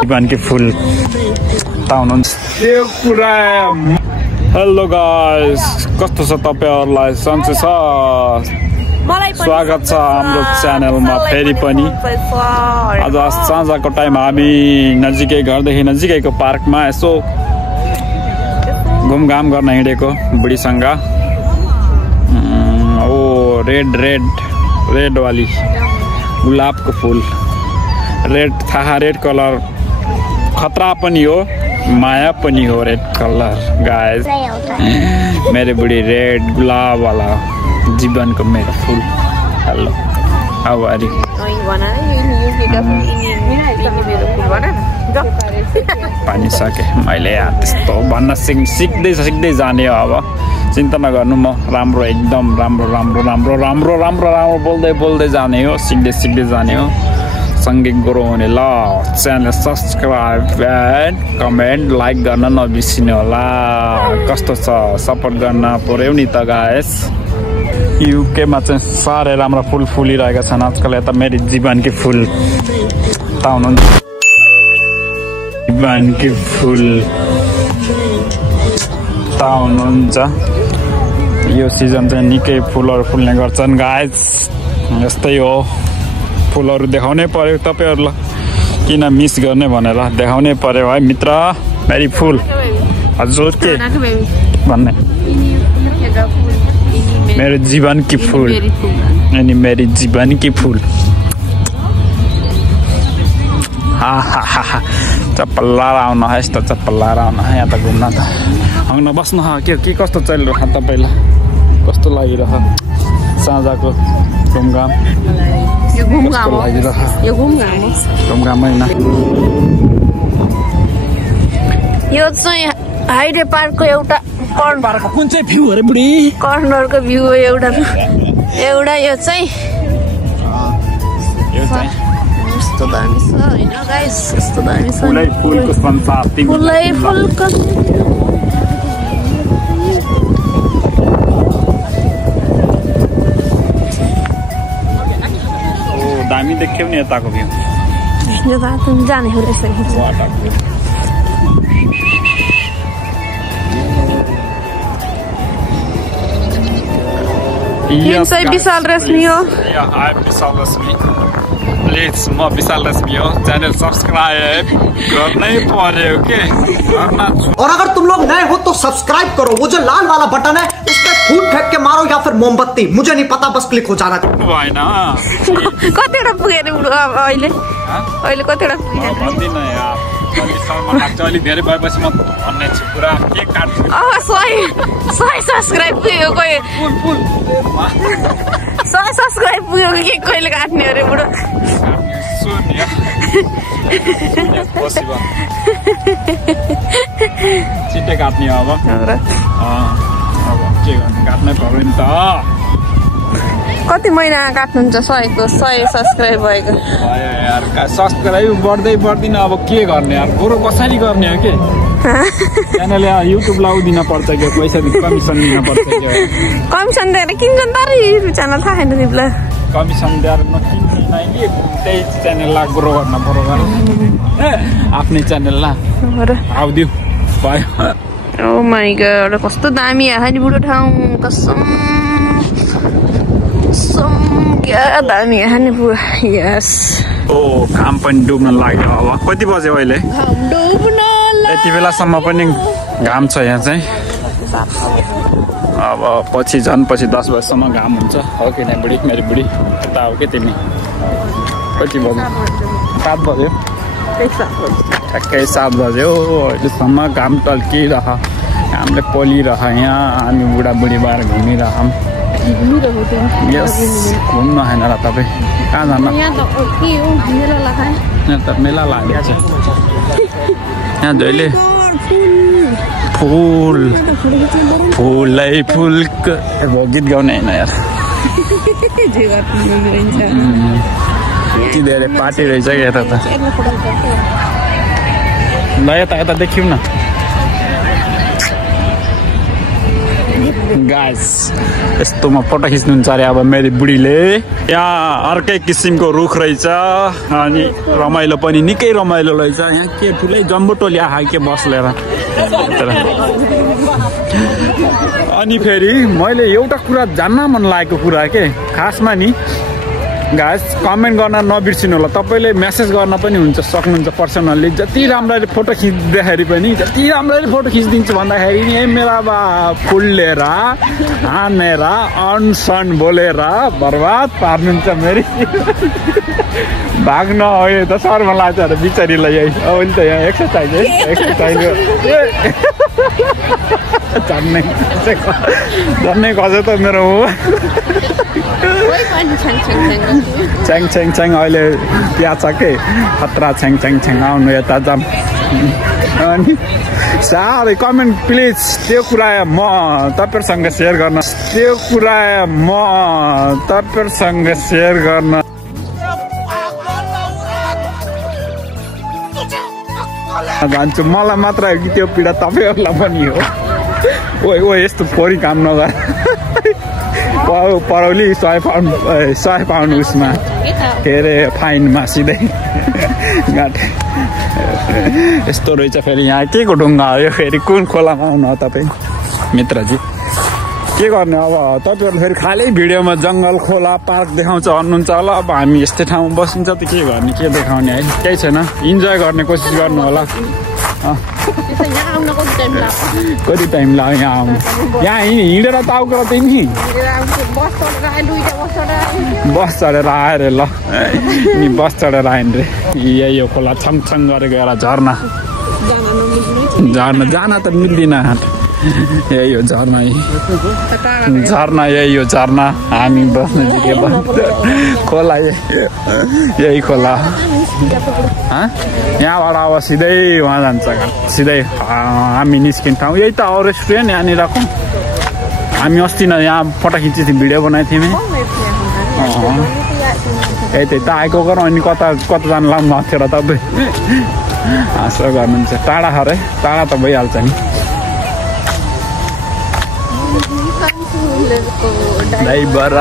जीवनकी फुल ताउनुहुन्छ त्यो कुरा। Hello guys, कस्तो छ तपाईहरुलाई? सन्चै छ? स्वागत छ हाम्रो च्यानलमा फेरि पनि। आज साँझको टाइम हामी नजिकै घरदेखि नजिकैको पार्कमा यसो घुमघाम गर्न हिँडेको बुढीसँग। ओ रेड वाली गुलाबको फुल, रेड थाहा, रेड कलर खतरा पनि हो, माया पनि हो रेड कलर गाइस। मेरे बुढ़ी रेड गुलाब वाला जीवन को मेरा फूल। Hello, how are you? पानी सके मैले यार त्यस्तो भन्न सिक्दै जाने हो। अब चिन्ता नगर्नु, म राम्रो एकदम राम्रो बोल्दै जाने हो, सिक्दै जाने हो। सँगै ग्रो हुने। ल, channel subscribe and comment like गर्न नबिर्सिनु होला। कस्तो छ, सपोर्ट गर्न पर्यो नि त गाइस। युकेमा चाहिँ साह्रै राम्रो फुल फुलिरहेका छन् आजकल। यता मेरी जीवनकी फुल ताउनुहुन्छ, जीवनकी फुल ताउनुहुन्छ। यो सिजन चाहिँ निकै फुलहरू फुल्ने गर्छन् गाइस। यस्तै हो, फुलहरू देखाउनै पर्यो तपाईहरुलाई, किन मिस गर्ने भनेर देखाउनै पर्यो है मित्र। मेरी फुल हजुर के भन्ने? मेरो जीवन की फुल अनि मेरी जीवन की फुल। हा चप्पल लाएर आउन है, यस्तो चप्पल लाएर आउन है यहाँ त घुम्न त। आउन बस्नु के कस्तो चलिरहेको तपाईँलाई? कस्तो लागिरह साँझको घुमघाम? घुमघाम होइन, यो चाहिँ हाइडे पार्कको एउटा कुन चाहिँ भ्यू अरे बुढी? कर्नरको भ्यू हो एउटा यो चाहिँ यस्तो दामी छ हैन गाइस, यस्तो दामी छ। फुलको संसार, फुलको दामी देख्यौ नि यताको भ्यू। यो त जाने हो रहेछ। विशाल रश्मि हो। प्लिज, म विशाल रश्मि हो। चैनल सब्सक्राइब करना ही पर्यो के करना। और अगर तुम लोग नए हो तो सब्सक्राइब करो। वो जो लाल वाला बटन है उस पर फूट फेंक के मारो या फिर मोमबत्ती, मुझे नहीं पता, बस क्लिक हो जाना चाहिए ना। कतिवटा पुगे नि बुढो अहिले कतिवटा पुगे? भन्दिन यार, अलि धेरै भएपछि म भन्ने छु पुरा के काट्छु। 100 सब्सक्राइब पुग्यो, कोही 100 सब्सक्राइब पुग्यो के कहिले काट्ने अरे बुढो? छिट्टै काट्ने अब के गर्नु, काट्नै पर्यो नि त। कति महिना काट्नुहुन्छ 100 सब्सक्राइब भएको? यार सब्सक्राइब बढ्दैन अब के गर्ने यार, बरु कसरी गर्ने हो के? च्यानल युट्युब लाउदिन पर्छ कि पैसा कमिसन दिन पर्छ कि? कमिसन दिएर किन्छन् तर युट्युब च्यानल थाहा छैन तिमीलाई? कमिसन दिएर नकिन्छन् कि त्यही च्यानललाई ग्रो गर्न पर्यो, आफ्नै च्यानललाई आउँदियो भयो। ओ माई गॉड, कस्तो दामी आयो नि बुढो ठाउँ, कसम क्या दामी आयो नि बुढो। यस, ओ घाम पनि डुब्न लाग्यो। अब कति बज्यो अहिले? यति बेलासम्म पनि घाम छ यहाँ चाहिँ। अब पछि 10 बजीसम्म घाम हुन्छ हो कि नै बुढी? मेरी बुढी यता हो कि तिमी? कति बज्यो? 7 बज्यो, ठ्याक्कै 7 बज्यो। अहिलेसम्म घाम टल्किरह, घामले पोलिरह। यहाँ हामी बुढाबुढी भएर घुमिरहौँ। यस, घुम्नु होइन र तपाईँ कहाँ जानु? यहाँ त मेला लागेको छ। यहाँ जहिले फुलै फुलको गीत गाउने होइन यार, यति धेरै पार्टी रहेछ कि यता त। ल यता देखिउँ न, गाइस यस्तोमा फोटो खिच्नुहुन्छ अरे अब मेरी बुढीले यहाँ अर्कै किसिमको रुख रहेछ अनि रमाइलो पनि निकै रमाइलो रहेछ यहाँ के ठुलै जम्बो टोली आहा के बस्लेर अनि फेरि मैले एउटा कुरा जान्न मन लागेको कुरा के खासमा नि गाइस कमेन्ट गर्न नबिर्सिनु होला तपाईले मेसेज गर्न पनि हुन्छ सक्नुहुन्छ पर्सनली जति राम्ररी फोटो खिच्दाखेरि पनि जति राम्ररी फोटो खिच्दिन्छु भन्दाखेरि नि मेरा बा फुल्लेर हानेर अनसन बोलेर बर्बाद पार्नुहुन्छ मेरी भाग्न हो त शर्मा लाग्छ अरे बिचारीलाई यही अब नि त यहाँ एक्सर्साइज झन्नै खसे त मेरो छ्याङ छ्याङ छ्याङ अहिले त्यहाँ छ के खतरा छ्याङ छ्याङ छ्याङ आउनु यता जाम अनि साह्रै कमेन्ट प्लिज त्यो कुरा म तपाईँहरूसँग सेयर गर्न भन्छु मलाई मात्र हो कि त्यो पीडा तपाईँहरूलाई पनि हो ओ यस्तो फोरी काम नगर पढौली 100 पाउन्ड उसमा के अरे फाइनमा सिधै घाटे यस्तो रहेछ फेरि यहाँ के को ढुङ्गा हो यो फेरि कुन खोलामा आउनु तपाईँ मित्रजी के गर्ने अब तपाईँहरू फेरि खालि भिडियोमा जङ्गल खोला पार्क देखाउँछ भन्नुहुन्छ होला अब हामी यस्तै ठाउँमा बसिन्छ त के गर्ने के देखाउने है केही छैन इन्जोय गर्ने कोसिस गर्नु होला कति टाइम लाग्यो यहाँ आउनु यहाँ हिँडेर त आउको त नि बस चढेर आयो रे ल नि बस चढेर आयो रे यही हो खोला छङछङ गरेको एउटा झर्ना जान त मिल्दैन यही हो झर्ना यही हो झर्ना हामी बस्न जितेको खोला यही खोला यहाँबाट अब सिधै उहाँ जान्छ सिधै हामी निस्किने ठाउँ यही त हो रेस्टुरेन्ट यहाँनिरको हामी अस्ति न यहाँ फोटो खिचेको थियौँ भिडियो बनाएको थियौँ यही त्यही त आएको गर अनि कता जानु लाउनु भएको थियो र तपाईँ हाँसो गर्नुहुन्छ टाढा खरे टाढा त भइहाल्छ नि ड्राइभर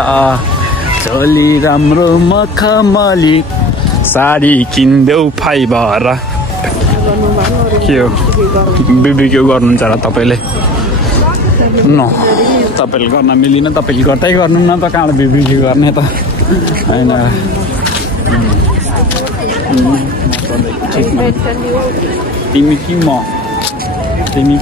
चोली राम्रो मखमली साडी किन्देऊ फाइबर के हो बिबिक्यू गर्नुहुन्छ र तपाईँले न तपाईँले गर्न मिलिन तपाईँले गर्दै गर्नु न त कहाँबाट बिबिक्यू गर्ने त होइन तिमी कि म तिमी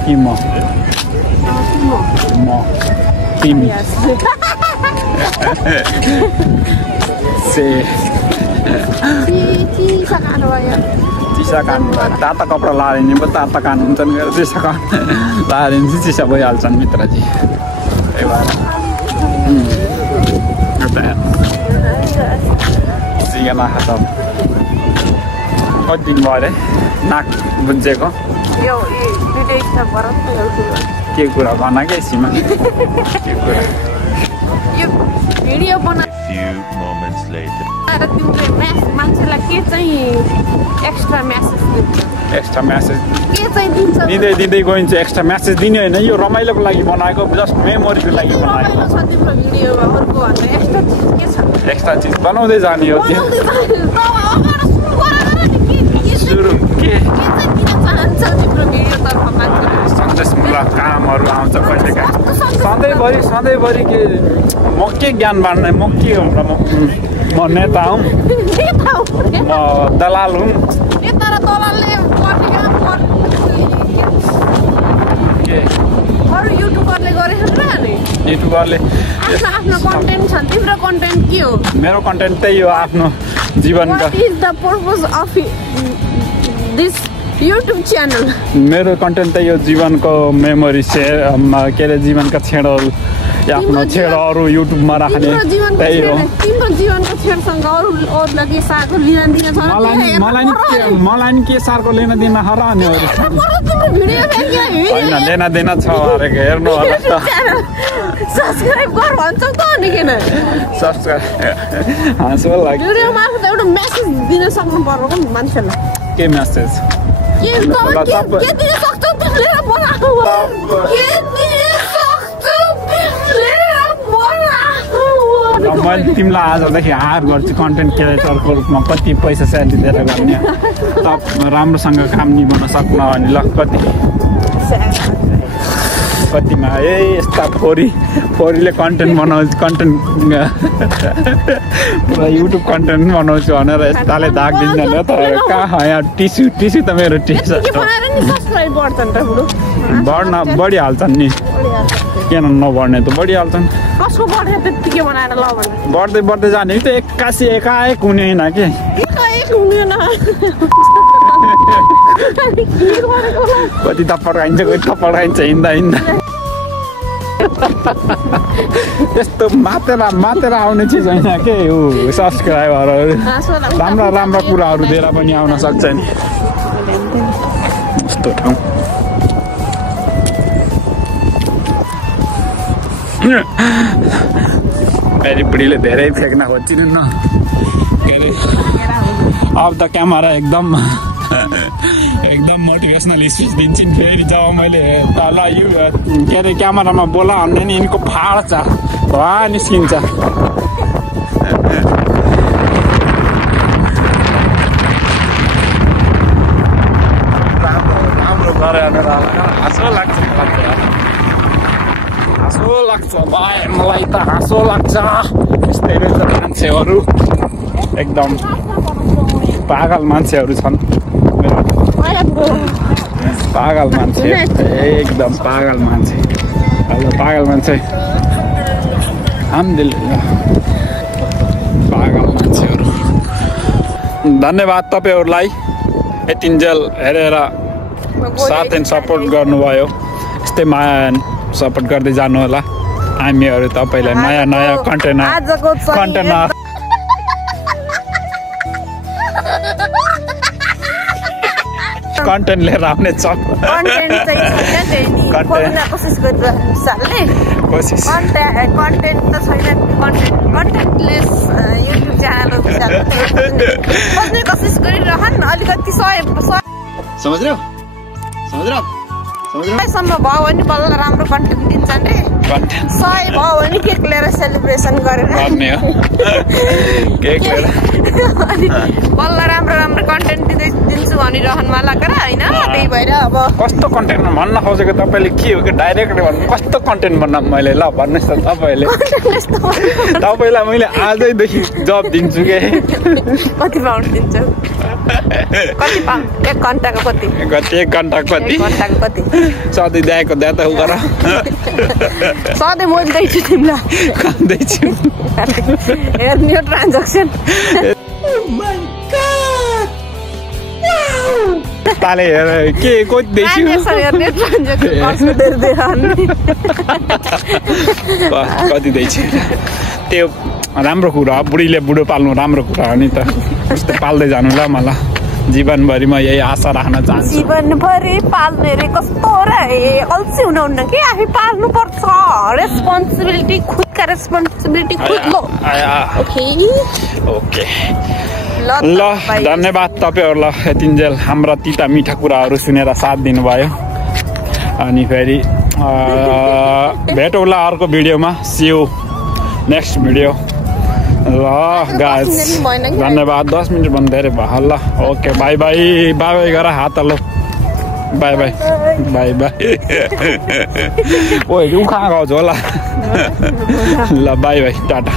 चिसा काट्नु ताता कपडा लाएर नि ताता कान हुन्छन् मेरो चिसा कान लाएर चाहिँ चिसा भइहाल्छन् मित्रजी त्यही भएर चिकन खतम कति दिन भयो अरे नाक बुझेको के कुरा भन के सीमा के कुरा भिडियो बना मान्छेलाई के चाहिँ एक्स्ट्रा म्यासेज के चाहिँ दिन्छ दिँदै गइन्छ एक्स्ट्रा म्यासेज दिने होइन यो रमाइलोको लागि बनाएको जस्ट मेमोरीको लागि बनाएको एक्स्ट्रा चिज बनाउँदै जाने हो त्यो सन्देशमूलक कामहरू आउँछ कहिलेकाहीँ सधैँभरि के म के ज्ञान बाँड्ने म के हुँ र म नेता हुँ म दलाल हुँ युट्युबरले आफ्नो कन्टेन्ट छ तिम्रो कन्टेन्ट के हो मेरो कन्टेन्ट त्यही हो आफ्नो जीवनका what is the purpose of this YouTube channel मेरो कन्टेन्ट त्यही हो जीवनको मेमोरी सेयर के अरे जीवनका छेडहरू आफ्नो छेडहरू युट्युबमा राख्ने त्यही हो तिम्रो जीवनको छेडसँग अरूलाई के सारको लिन दिन छ मलाई नि के सारको लेन दिन हराउनेहरू होइन लेन दिन छ अरे हेर्नु होला सब्स्क्राइब गर भन्छौ त अनि किन सब्स्क्राइब हाँसो लाग्यो भिडियो मार्फत एउटा मेसेज दिन सक्नु पर्यो नि मान्छेलाई के मेसेज के दिन सक्छौ तिमीले बनाऊ के दिन सक्छौ मैले तिमीलाई आजदेखि हायर गर्छु कन्टेन्ट क्रिएटरको रूपमा कति पैसा स्यालेरी दिएर गर्ने त राम्रोसँग काम निभाउन सक्नु भने ल कतिमा यस्ता फोरीले कन्टेन्ट बनाउँछु कन्टेन्ट पुरा युट्युब कन्टेन्ट बनाउँछु भनेर यस्ताले दाग दिँदैन तर कहाँ यहाँ टिस्यु त मेरो बढिहाल्छन् नि किन नबढ्ने त बढिहाल्छन् बढ्दै बढ्दै जाने त एकाएक हुने होइन कि कति थप्पड खाइन्छ कति थप्पड खाइन्छ हिँड्दा त्यस्तो मातेर आउने चिज होइन के ऊ सब्सक्राइबरहरू राम्रा कुराहरू दिएर पनि आउन सक्छ नि यस्तो ठाउँ फेरि बुढीले धेरै फ्याँक्न खोज्छिन् न के अरे अब त क्यामेरा एकदम मोटिभेसनल स्पिच दिन्छन् फेरि जब मैले तल यो के अरे क्यामेरामा बोला भन्ने नि यिनको फाड्छ धुवा निस्किन्छ राम्रो गरेर हाँसो लाग्छ भाइ मलाई त हाँसो लाग्छ यस्तै रहेछ मान्छेहरू एकदम पागल मान्छेहरू छन् पागल मान्छे एकदम पागल मान्छे पागल मान्छेहरू धन्यवाद तपाईँहरूलाई यतिन्जेल हेरेर साथ एन्ड सपोर्ट गर्नुभयो यस्तै माया सपोर्ट गर्दै जानु होला हामीहरू तपाईँलाई नयाँ कन्टेन्ट लिएर आउने छ सम्म भयो भने बल्ल राम्रो कन्टेन्ट दिन्छन् रे 100 भयो भने केक लिएर सेलिब्रेसन गरेर बल्ल राम्रो कन्टेन्ट दिन्छु भनिरहनु होला कर हैन त्यही भएर अब कस्तो कन्टेन्ट भन्न खोजेको तपाईले के हो कि डाइरेक्टली भन्नु कस्तो कन्टेन्ट भन्न मैले ल भन्नुस् त तपाईलाई मैले आजैदेखि जब दिन्छु के कति पाउन्ड दिन्छु कति पाउन्ड 1 घण्टाको कति 1 घण्टाको कति सधैँ दिएको दे त गर सधैँ मैले दिन्छु तिमीलाई दिन्छु हेर्नु ट्रान्ज्याक्सन ताले हेर के कति दिन्छु कति दिन्छु त्यो राम्रो कुरा बुढीले बुढो पाल्नु राम्रो कुरा हो नि त त्यस्तो पाल्दै जानु ल मलाई जीवनभरि म यही आशा राख्न चाहन्छु जीवनभरि पाल्ने रे कस्तो रे अल्छी हुनुहुन्न कि आफै पाल्नु पर्छ रेस्पोन्सिबिलिटी खुदका रेस्पोन्सिबिलिटी खुद लो ओके ल धन्यवाद तपाईहरुलाई यतिन्जेल हाम्रा तिता मिठा कुराहरू सुनेर साथ दिनुभयो अनि फेरि भेटौँला अर्को भिडियोमा सी यू नेक्स्ट भिडियो ल गाइस धन्यवाद 10 मिनट भन्दा धेरै भयो ल ओके बाई बाई गर हात लो बाई ओइ उ कहाँ गयो होला ल बाई टाटा